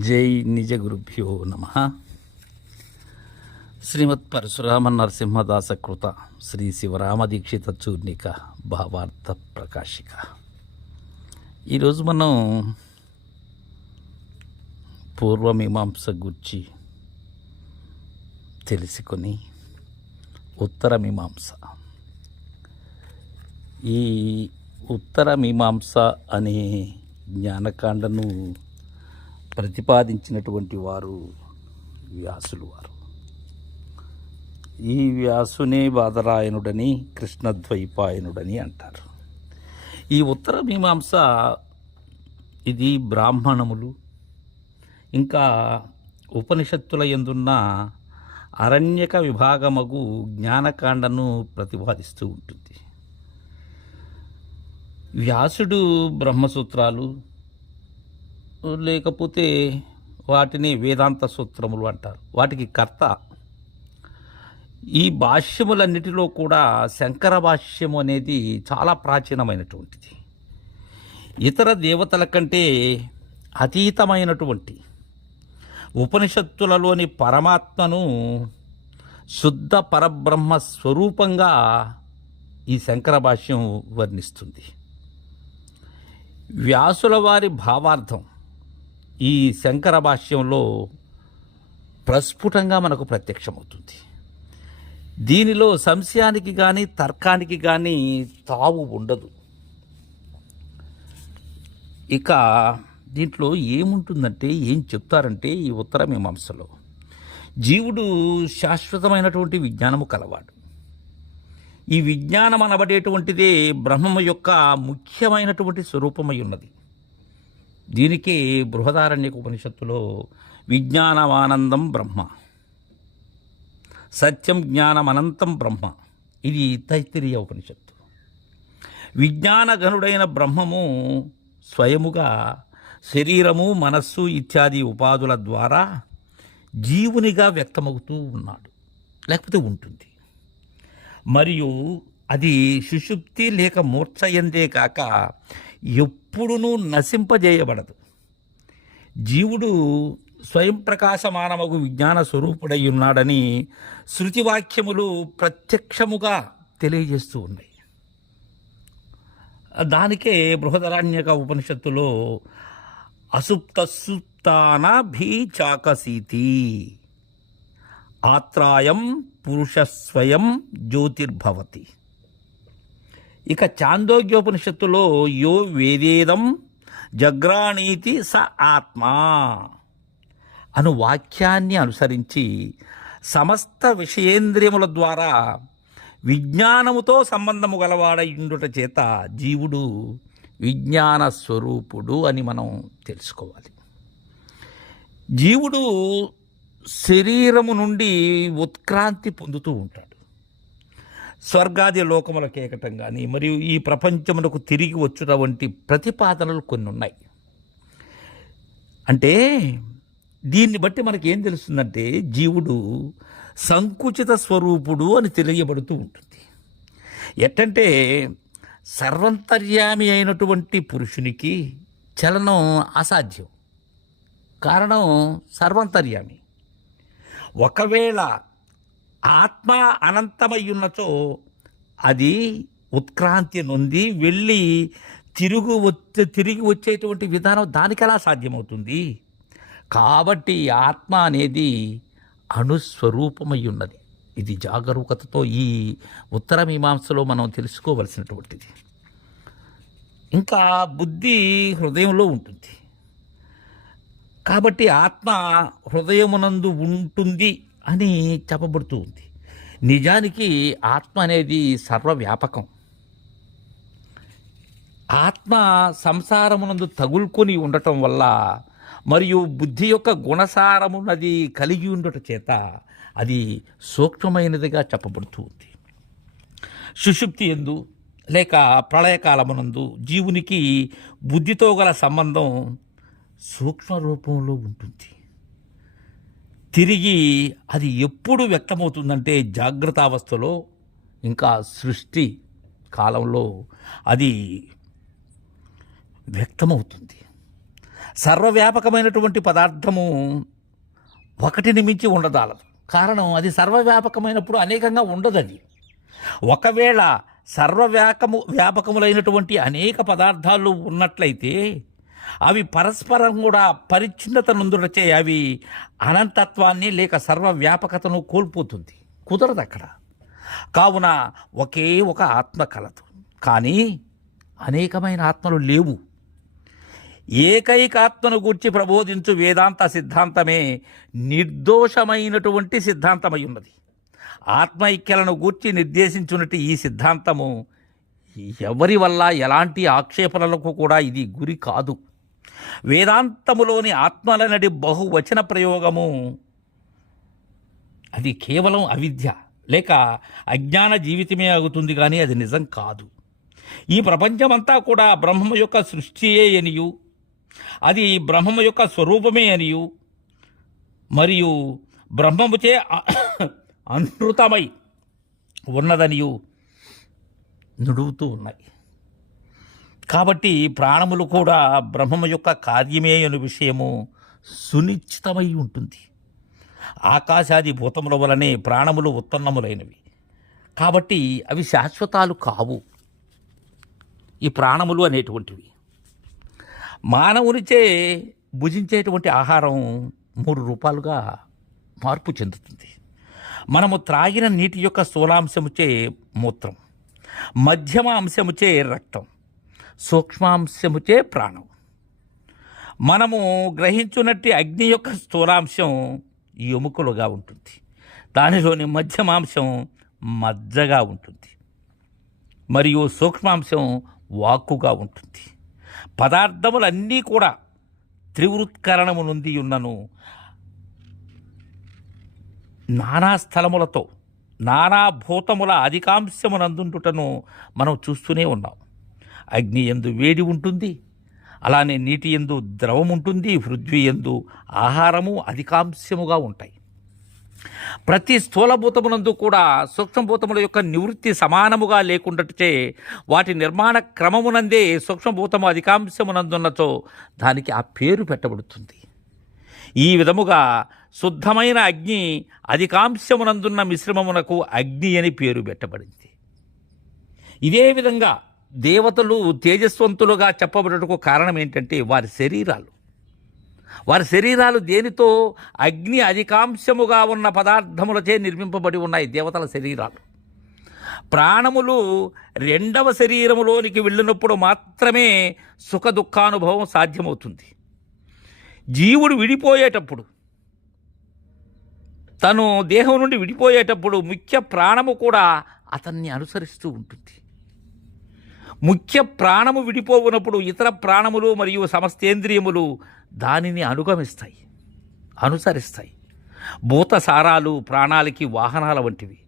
జై నిజ గురుభ్యో నమ. శ్రీమత్ పరశురామ నరసింహదాస కృత శ్రీ శివరామ దీక్షిత చూర్ణిక భావార్థ ప్రకాశిక. ఈరోజు మనం పూర్వమీమాంస గురించి తెలుసుకొని ఉత్తర మీమాంస. ఈ ఉత్తర మీమాంస అనే జ్ఞానకాండను ప్రతిపాదించినటువంటి వారు వ్యాసులు వారు. ఈ వ్యాసునే బాదరాయణుడని కృష్ణద్వైపాయనుడని అంటారు. ఈ ఉత్తర మీమాంస ఇది బ్రాహ్మణములు ఇంకా ఉపనిషత్తుల ఎందున్న అరణ్యక విభాగమగు జ్ఞానకాండను ప్రతిపాదిస్తూ ఉంటుంది. వ్యాసుడు బ్రహ్మసూత్రాలు లేకపోతే వాటిని వేదాంత సూత్రములు అంటారు. వాటికి కర్త. ఈ భాష్యములన్నిటిలో కూడా శంకర భాష్యము అనేది చాలా ప్రాచీనమైనటువంటిది. ఇతర దేవతల కంటే అతీతమైనటువంటి ఉపనిషత్తులలోని పరమాత్మను శుద్ధ పరబ్రహ్మ స్వరూపంగా ఈ శంకర భాష్యం వర్ణిస్తుంది. వ్యాసుల వారి భావార్థం ఈ శంకర భాష్యంలో ప్రస్ఫుటంగా మనకు ప్రత్యక్షమవుతుంది. దీనిలో సంశయానికి కానీ తర్కానికి కానీ తావు ఉండదు. ఇక దీంట్లో ఏముంటుందంటే ఏం చెప్తారంటే ఈ ఉత్తర మీమాంసలో. జీవుడు శాశ్వతమైనటువంటి విజ్ఞానము కలవాడు. ఈ విజ్ఞానం అనబడేటువంటిదే బ్రహ్మము యొక్క ముఖ్యమైనటువంటి స్వరూపమై ఉన్నది. దీనికి బృహదారణ్యక ఉపనిషత్తులో విజ్ఞానమానందం బ్రహ్మ సత్యం జ్ఞానం అనంతం బ్రహ్మ. ఇది తైత్తిరీయ ఉపనిషత్తు. విజ్ఞానఘనుడైన బ్రహ్మము స్వయముగా శరీరము మనస్సు ఇత్యాది ఉపాధుల ద్వారా జీవునిగా వ్యక్తమవుతూ ఉన్నాడు. లేకపోతే ఉంటుంది. మరియు అది సుషుప్తి లేక మూర్ఛయందే కాక ఎప్పుడునూ నశింపజేయబడదు. జీవుడు స్వయం ప్రకాశమానమగు విజ్ఞాన స్వరూపుడై ఉన్నాడని శృతివాక్యములు ప్రత్యక్షముగా తెలియజేస్తూ ఉన్నాయి. దానికే బృహదరాణ్యక ఉపనిషత్తులో అసుప్తసుప్తాన భీచాకసీతి ఆత్రాయం పురుషస్వయం జ్యోతిర్భవతి. ఇక చాందోగ్యోపనిషత్తులో యో వేదేదం జగ్రాణీతి స ఆత్మా అను వాక్యాన్ని అనుసరించి సమస్త విషయేంద్రియముల ద్వారా విజ్ఞానముతో సంబంధము గలవాడయుండుట చేత జీవుడు విజ్ఞాన స్వరూపుడు అని మనం తెలుసుకోవాలి. జీవుడు శరీరము నుండి ఉత్క్రాంతి పొందుతూ ఉంటాడు. స్వర్గాది లోకములకు ఏకటం కానీ మరియు ఈ ప్రపంచమునకు తిరిగి వచ్చుట వంటి ప్రతిపాదనలు కొన్ని ఉన్నాయి. అంటే దీన్ని బట్టి మనకి ఏం తెలుస్తుందంటే జీవుడు సంకుచిత స్వరూపుడు అని తెలియబడుతూ ఉంటుంది. ఎట్టంటే సర్వంతర్యామి అయినటువంటి పురుషునికి చలనం అసాధ్యం. కారణం సర్వంతర్యామి. ఒకవేళ ఆత్మ అనంతమయ్యున్నచో అది ఉత్క్రాంతి నొంది వెళ్ళి తిరుగు వచ్చే తిరిగి వచ్చేటువంటి విధానం దానికి ఎలా సాధ్యమవుతుంది. కాబట్టి ఆత్మ అనేది అణుస్వరూపమై ఉన్నది ఇది జాగరూకతతో ఈ ఉత్తర మీమాంసలో మనం తెలుసుకోవలసినటువంటిది. ఇంకా బుద్ధి హృదయంలో ఉంటుంది. కాబట్టి ఆత్మ హృదయమునందు ఉంటుంది. అని చెప్పబడుతూ ఉంది. నిజానికి ఆత్మ అనేది సర్వవ్యాపకం. ఆత్మ సంసారమునందు తగులుకొని ఉండటం వల్ల మరియు బుద్ధి యొక్క గుణసారమునది కలిగి ఉండట చేత అది సూక్ష్మమైనదిగా చెప్పబడుతూ ఉంది సుషుప్తి ఎందు లేక ప్రళయకాలమునందు జీవునికి బుద్ధితో గల సంబంధం సూక్ష్మ రూపంలో ఉంటుంది. తిరిగి అది ఎప్పుడు వ్యక్తమవుతుందంటే జాగ్రత్త అవస్థలో ఇంకా సృష్టి కాలంలో అది వ్యక్తమవుతుంది. సర్వవ్యాపకమైనటువంటి పదార్థము ఒకటిని మించి ఉండదాలదు. కారణం అది సర్వవ్యాపకమైనప్పుడు అనేకంగా ఉండదు అది ఒకవేళ సర్వవ్యాపకము వ్యాపకములైనటువంటి అనేక పదార్థాలు ఉన్నట్లయితే అవి పరస్పరం కూడా పరిచ్ఛిన్నత నుందుటచే అవి అనంతత్వాన్ని లేక సర్వవ్యాపకతను కోల్పోతుంది. కుదరదు అక్కడ కావున ఒకే ఒక ఆత్మ కలదు కానీ అనేకమైన ఆత్మలు లేవు. ఏకైక ఆత్మను గూర్చి ప్రబోధించు వేదాంత సిద్ధాంతమే నిర్దోషమైనటువంటి సిద్ధాంతమై ఉన్నది ఆత్మైక్యలను గూర్చి నిర్దేశించున్నట్టు ఈ సిద్ధాంతము ఎవరి వల్ల ఎలాంటి ఆక్షేపణలకు కూడా ఇది గురి కాదు. వేదాంతములోని ఆత్మలనడి బహువచన ప్రయోగము. అది కేవలం అవిద్య. లేక అజ్ఞాన జీవితమే అవుతుంది కానీ అది నిజం కాదు. ఈ ప్రపంచమంతా కూడా బ్రహ్మ యొక్క సృష్టియే అనియు. అది బ్రహ్మ యొక్క స్వరూపమే అనియు. మరియు బ్రహ్మముచే అనృతమై ఉన్నదనియు నుడుగుతూ ఉన్నాయి. కాబట్టి ప్రాణములు కూడా బ్రహ్మము యొక్క కార్యమే అను విషయము సునిశ్చితమై ఉంటుంది. ఆకాశాది భూతముల వలనే ప్రాణములు ఉత్పన్నములైనవి కాబట్టి అవి శాశ్వతాలు కావు. ఈ ప్రాణములు అనేటువంటివి. మానవునిచే భుజించేటువంటి ఆహారం మూడు రూపాలుగా మార్పు చెందుతుంది. మనము త్రాగిన నీటి యొక్క స్థూలాంశముచే మూత్రం మధ్యమ అంశముచే రక్తం సూక్ష్మాంశముచే ప్రాణం. మనము గ్రహించున్నట్టు అగ్ని యొక్క స్థూలాంశం ఎముకలుగా ఉంటుంది. దానిలోని మధ్యమాంశం మజ్జగా ఉంటుంది. మరియు సూక్ష్మాంశం వాక్కుగా ఉంటుంది. పదార్థములన్నీ కూడా త్రివృత్కరణము నుండి ఉన్నను. నానా స్థలములతో నానా భూతముల మనం చూస్తూనే ఉన్నాం. అగ్ని ఎందు వేడి ఉంటుంది. అలానే నీటి ఎందు ద్రవం ఉంటుంది. పృథ్వీ ఎందు ఆహారము అధికాంశముగా ఉంటాయి. ప్రతి స్థూలభూతమునందు కూడా సూక్ష్మభూతముల యొక్క నివృత్తి సమానముగా లేకుండాచే వాటి నిర్మాణ క్రమమునందే సూక్ష్మభూతము అధికాంశమునందున్నచో దానికి ఆ పేరు పెట్టబడుతుంది. ఈ విధముగా శుద్ధమైన అగ్ని అధికాంశమునందున్న మిశ్రమమునకు అగ్ని అని పేరు పెట్టబడింది. ఇదే విధంగా దేవతలు తేజస్వంతులుగా చెప్పబడటకు కారణం ఏంటంటే వారి శరీరాలు. వారి శరీరాలు దేనితో? అగ్ని అధికాంశముగా ఉన్న పదార్థములచే నిర్మింపబడి ఉన్నాయి దేవతల శరీరాలు. ప్రాణములు రెండవ శరీరములోనికి వెళ్ళినప్పుడు మాత్రమే సుఖ దుఃఖానుభవం సాధ్యమవుతుంది. జీవుడు విడిపోయేటప్పుడు తను దేహం నుండి విడిపోయేటప్పుడు ముఖ్య ప్రాణము కూడా అతన్ని అనుసరిస్తూ ఉంటుంది. ముఖ్య ప్రాణము విడిపోవునప్పుడు ఇతర ప్రాణములు మరియు సమస్తేంద్రియములు దానిని అనుగమిస్తాయి అనుసరిస్తాయి. భూత సారాలు ప్రాణాలకి వాహనాల వంటివి.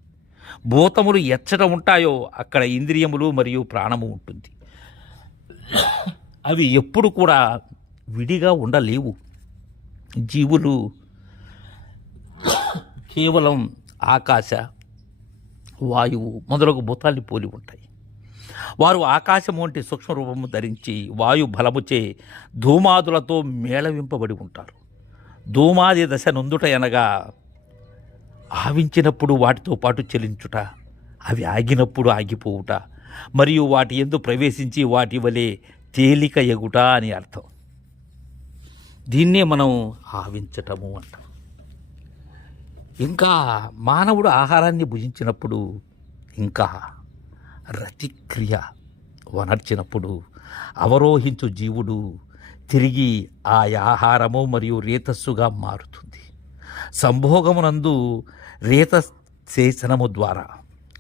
భూతములు ఎచ్చట ఉంటాయో అక్కడ ఇంద్రియములు మరియు ప్రాణము ఉంటుంది. అవి ఎప్పుడు కూడా విడిగా ఉండలేవు. జీవులు కేవలం ఆకాశ వాయువు మొదలగు భూతాల్ని పోలి ఉంటాయి. వారు ఆకాశము వంటి సూక్ష్మ రూపము ధరించి వాయు బలముచే ధూమాదులతో మేళవింపబడి ఉంటారు. ధూమాది దశ నొందుట అనగా ఆవించినప్పుడు వాటితో పాటు చెలించుట అవి ఆగినప్పుడు ఆగిపోవుట మరియు వాటి ఎందు ప్రవేశించి వాటి వలె తేలిక ఎగుట అని అర్థం. దీన్నే మనం ఆవించటము అంటాం. ఇంకా మానవుడు ఆహారాన్ని భుజించినప్పుడు ఇంకా రతిక్రియ వనర్చినప్పుడు అవరోహించు జీవుడు తిరిగి ఆ ఆహారము మరియు రేతస్సుగా మారుతుంది. సంభోగమునందు రేత సేచనము ద్వారా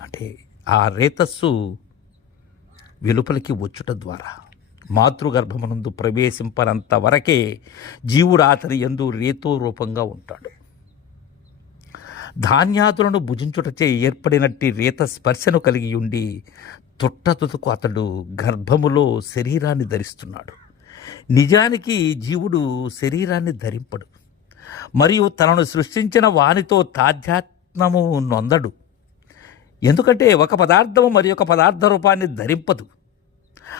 అంటే ఆ రేతస్సు వెలుపలికి వచ్చుట ద్వారా మాతృగర్భమునందు ప్రవేశింపనంత వరకే జీవుడు అతని ఎందు రేతో రూపంగా ఉంటాడు. ధాన్యాదులను భుజించుటచే ఏర్పడినట్టి రేత స్పర్శను కలిగి ఉండి తుట్టతుతుకు అతడు గర్భములో శరీరాన్ని ధరిస్తున్నాడు. నిజానికి జీవుడు శరీరాన్ని ధరింపడు. మరియు తనను సృష్టించిన వానితో తాధ్యాత్మము నొందడు. ఎందుకంటే ఒక పదార్థము మరి ఒక పదార్థ రూపాన్ని ధరింపదు.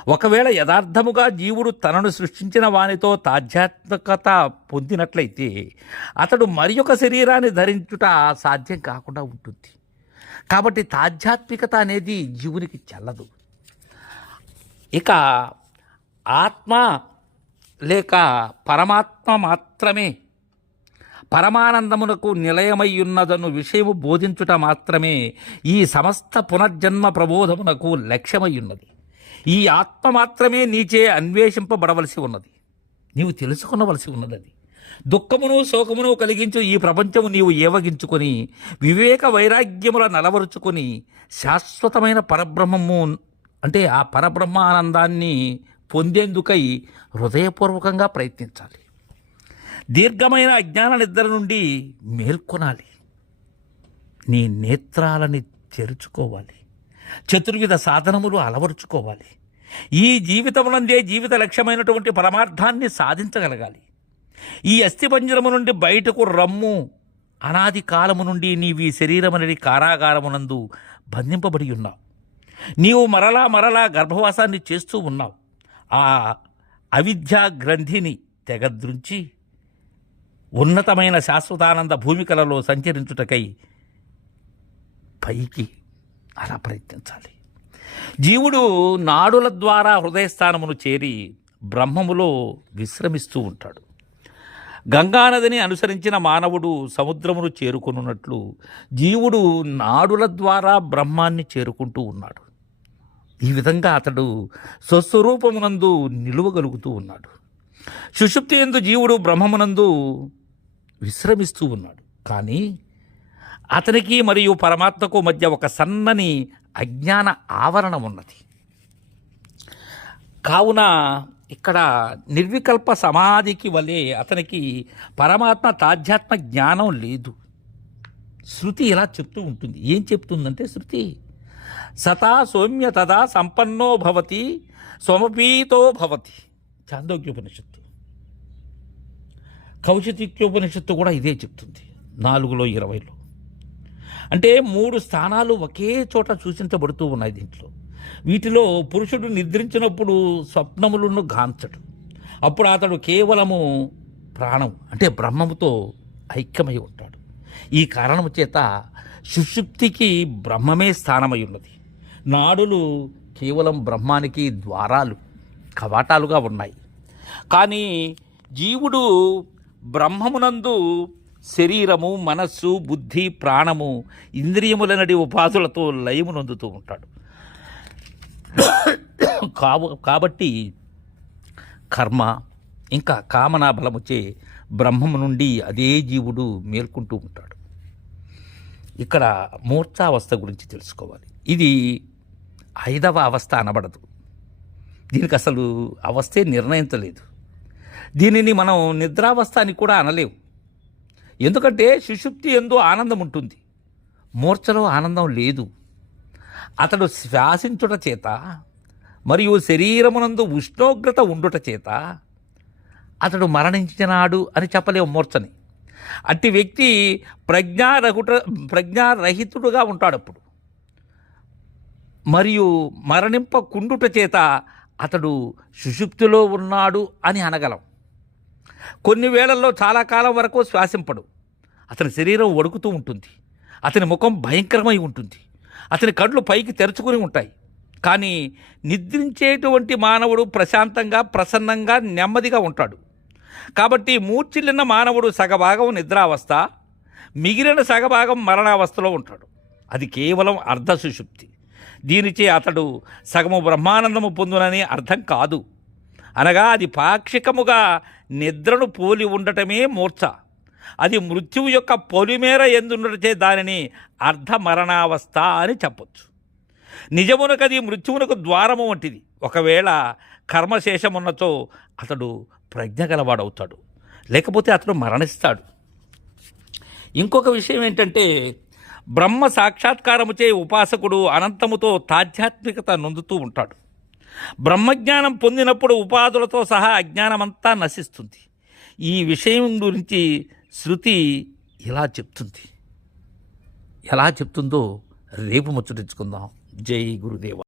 ఒకవేళ యథార్థముగా జీవుడు తనను సృష్టించిన వానితో తాధ్యాత్మికత పొందినట్లయితే అతడు మరి ఒక శరీరాన్ని ధరించుట సాధ్యం కాకుండా ఉంటుంది. కాబట్టి తాధ్యాత్మికత అనేది జీవునికి చెల్లదు. ఇక ఆత్మ లేక పరమాత్మ మాత్రమే పరమానందమునకు నిలయమై ఉన్నదను విషయము బోధించుట మాత్రమే ఈ సమస్త పునర్జన్మ ప్రబోధమునకు లక్ష్యమై ఉన్నది ఈ ఆత్మ మాత్రమే నీచే అన్వేషింపబడవలసి ఉన్నది. నీవు తెలుసుకునవలసి ఉన్నది అది దుఃఖమును శోకమును కలిగించు ఈ ప్రపంచము నీవు ఏవగించుకొని వివేక వైరాగ్యముల నలవరుచుకొని శాశ్వతమైన పరబ్రహ్మము అంటే ఆ పరబ్రహ్మానందాన్ని పొందేందుకై హృదయపూర్వకంగా ప్రయత్నించాలి. దీర్ఘమైన అజ్ఞాన నిద్ర నుండి మేల్కొనాలి. నీ నేత్రాలని తెరుచుకోవాలి. చతుర్విధ సాధనములు అలవరుచుకోవాలి. ఈ జీవితమునందే జీవిత లక్ష్యమైనటువంటి పరమార్థాన్ని సాధించగలగాలి. ఈ అస్థిపంజరము నుండి బయటకు రమ్ము. అనాది కాలము నుండి నీవి ఈ శరీరమనడి కారాగారమునందు బంధింపబడి ఉన్నావు. నీవు మరలా మరలా గర్భవాసాన్ని చేస్తూ ఉన్నావు. ఆ అవిద్యా గ్రంథిని తెగద్రుంచి ఉన్నతమైన శాశ్వతానంద భూమికలలో సంచరించుటకై పైకి అలా ప్రయత్నించాలి. జీవుడు నాడుల ద్వారా హృదయస్థానమును చేరి బ్రహ్మములో విశ్రమిస్తూ ఉంటాడు. గంగానదిని అనుసరించిన మానవుడు సముద్రమును చేరుకున్నట్లు జీవుడు నాడుల ద్వారా బ్రహ్మాన్ని చేరుకుంటూ ఉన్నాడు. ఈ విధంగా అతడు స్వస్వరూపమునందు నిలువగలుగుతూ ఉన్నాడు. సుషుప్తి ఎందు జీవుడు బ్రహ్మమునందు విశ్రమిస్తూ ఉన్నాడు. కానీ అతనికి మరియు పరమాత్మకు మధ్య ఒక సన్నని అజ్ఞాన ఆవరణం ఉన్నది. కావున ఇక్కడ నిర్వికల్ప సమాధికి వలె అతనికి పరమాత్మ తాధ్యాత్మ జ్ఞానం లేదు. శృతి ఇలా చెప్తూ ఉంటుంది. ఏం చెప్తుందంటే శృతి సతా సౌమ్య తదా సంపన్నో భవతి సోమపీతో భవతి. చాందోగ్యోపనిషత్తు. కౌశతిక్యోపనిషత్తు కూడా ఇదే చెప్తుంది. నాలుగులో ఇరవైలో. అంటే మూడు స్థానాలు ఒకే చోట సూచించబడుతూ ఉన్నాయి దీంట్లో. వీటిలో పురుషుడు నిద్రించినప్పుడు స్వప్నములను గాంచడు. అప్పుడు అతడు కేవలము ప్రాణం అంటే బ్రహ్మముతో ఐక్యమై ఉంటాడు. ఈ కారణము చేత సుషుప్తికి బ్రహ్మమే స్థానమై ఉన్నది. నాడులు కేవలం బ్రహ్మానికి ద్వారాలు కవాటాలుగా ఉన్నాయి. కానీ జీవుడు బ్రహ్మమునందు శరీరము మనస్సు బుద్ధి ప్రాణము ఇంద్రియములనడి ఉపాధులతో లయమునందుతూ ఉంటాడు. కాబ కాబట్టి కర్మ ఇంకా కామనా బలముచే బ్రహ్మము నుండి అదే జీవుడు మేల్కొంటూ ఉంటాడు. ఇక్కడ మూర్ఛావస్థ గురించి తెలుసుకోవాలి. ఇది ఐదవ అవస్థ అనబడదు. దీనికి అసలు అవస్థే నిర్ణయించలేదు. దీనిని మనం నిద్రావస్థ అని కూడా అనలేము. ఎందుకంటే సుషుప్తి ఎందు ఆనందం ఉంటుంది. మూర్ఛలో ఆనందం లేదు. అతడు శ్వాసించుట చేత మరియు శరీరమునందు ఉష్ణోగ్రత ఉండుట చేత అతడు మరణించినాడు అని చెప్పలేము మూర్ఛని. అట్టి వ్యక్తి ప్రజ్ఞారహుట ప్రజ్ఞారహితుడుగా ఉంటాడు అప్పుడు. మరియు మరణింపకుండుట చేత అతడు సుషుప్తిలో ఉన్నాడు అని అనగలం. కొన్ని వేళల్లో చాలా కాలం వరకు శ్వాసింపడు. అతని శరీరం వణుకుతూ ఉంటుంది. అతని ముఖం భయంకరమై ఉంటుంది. అతని కళ్ళు పైకి తెరుచుకుని ఉంటాయి. కానీ నిద్రించేటువంటి మానవుడు ప్రశాంతంగా ప్రసన్నంగా నెమ్మదిగా ఉంటాడు. కాబట్టి మూర్చిల్లిన మానవుడు సగభాగం నిద్రావస్థ మిగిలిన సగభాగం మరణావస్థలో ఉంటాడు. అది కేవలం అర్ధ సుషుప్తి. దీనిచే అతడు సగము బ్రహ్మానందము పొందునని అర్థం కాదు. అనగా అది పాక్షికముగా నిద్రను పోలి ఉండటమే మూర్ఛ. అది మృత్యువు యొక్క పొలిమేర ఎందుండటచే దానిని అర్ధ మరణావస్థ అని చెప్పొచ్చు. నిజమునకది మృత్యువునకు ద్వారము వంటిది. ఒకవేళ కర్మశేషమున్నచో అతడు ప్రజ్ఞ గలవాడవుతాడు లేకపోతే అతడు మరణిస్తాడు. ఇంకొక విషయం ఏంటంటే బ్రహ్మ సాక్షాత్కారముచే ఉపాసకుడు అనంతముతో తాధ్యాత్మికత నొందుతూ ఉంటాడు. బ్రహ్మజ్ఞానం పొందినప్పుడు ఉపాధులతో సహా అజ్ఞానమంతా నశిస్తుంది. ఈ విషయం గురించి శృతి ఇలా చెప్తుంది. ఎలా చెప్తుందో రేపు ముచ్చటించుకుందాం. జై గురుదేవ.